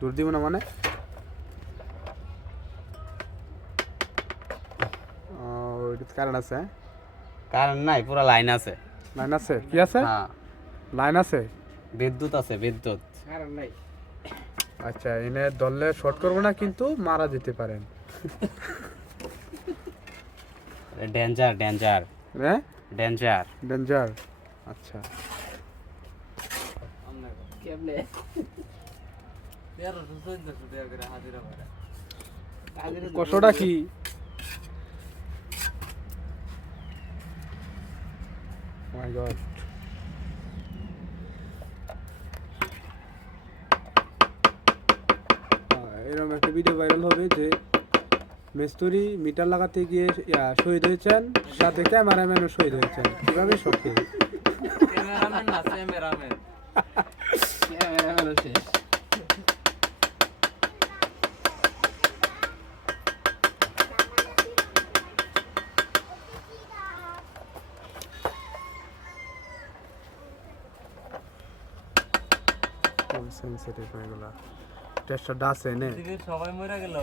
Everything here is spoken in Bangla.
দূর দিব না মানে কারেন্ট আছে কারেন্ট নাই পুরো লাইন আছে লাইন আছে কি আছে হ্যাঁ লাইন আছে বিদ্যুৎ আছে বিদ্যুৎ কারণ নাই আচ্ছা এনে ধরলে শর্ট করবো না কিন্তু মারা যেতে পারেন ডেঞ্জার ডেঞ্জার হ্যাঁ ডেঞ্জার ডেঞ্জার আচ্ছা কেমনে 1300 টাকা করে হাজিরা ভাড়া কষ্টটা কি মাই গড এরকম একটা ভিডিও ভাইরাল হবে যে মিস্ত্রি মিটার লাগাতে গিয়ে শহীদ হয়েছেন সাথে ক্যামেরাম্যানও শহীদ হয়েছেন কিভাবে শখে ক্যামেরাম্যান না ক্যামেরাম্যান ক্যামেরাম্যান শেষ সেন্সিটিভ হয়ে গেল টেস্টটা আছে নে সবাই মরে গেল